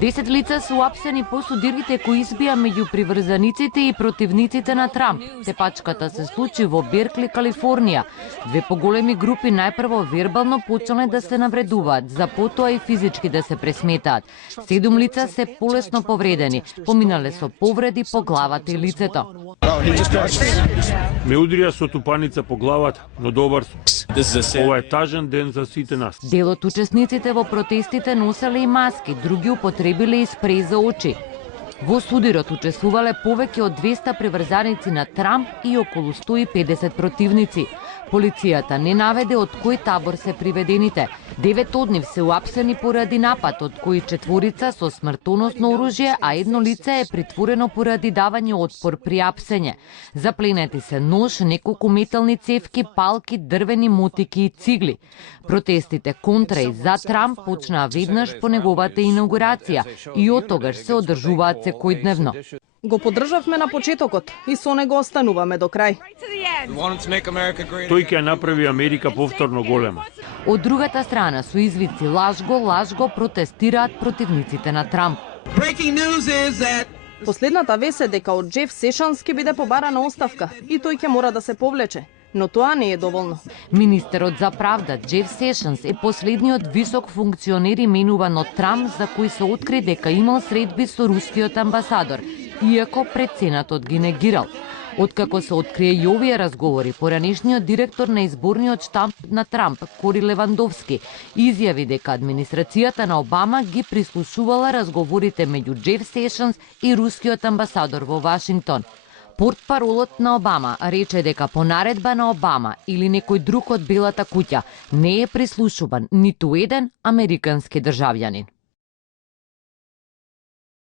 10 лица се уапсени по судирите кои избија меѓу приврзаниците и противниците на Трамп. Тепачката се случи во Беркли, Калифорнија. Две поголеми групи најпрво вербално почнале да се навредуваат, за потоа и физички да се пресметаат. 7 лица се полесно повредени, поминале со повреди по главата и лицето. Ме удрија со тупаница по главата, но добар сум. Ова е тажен ден за сите нас. Дел од учесниците во протестите носеле и маски, други употребиле и спреј за очи. Во судирот учествувале повеќе од 200 приврзаници на Трамп и околу 150 противници. Полицијата не наведе од кој табор се приведените. 9 од нив се уапсени поради напад, од кои 4 со смртоносно оружје, а 1 лице е притворено поради давање отпор при апсење. Запленети се нож, неколку метални цевки, палки, дрвени мотики и цигли. Протестите контра и за Трамп почнаа веднаш по неговата инаугурација и од тогаш се одржуваат секојдневно. Го поддржавме на почетокот и со него остануваме до крај. Тој ќе направи Америка повторно голема. Од другата страна со извици лажго, лажго протестираат противниците на Трамп. Последната вест е дека од Джеф Сешанс ќе биде побарана оставка и тој ќе мора да се повлече. Но тоа не е доволно. Министерот за правда Джеф Сешанс е последниот висок функционер именуван од Трамп за кој се откри дека имал средби со рускиот амбасадор, иако пред Сенатот ги негирал. Откако се открие и овие разговори, поранешниот директор на изборниот штаб на Трамп, Кори Левандовски, изјави дека администрацијата на Обама ги прислушувала разговорите меѓу Джеф Сешанс и рускиот амбасадор во Вашингтон. Портпаролот на Обама рече дека по наредба на Обама или некој друг од Белата куќа не е прислушуван ниту еден американски државјанин.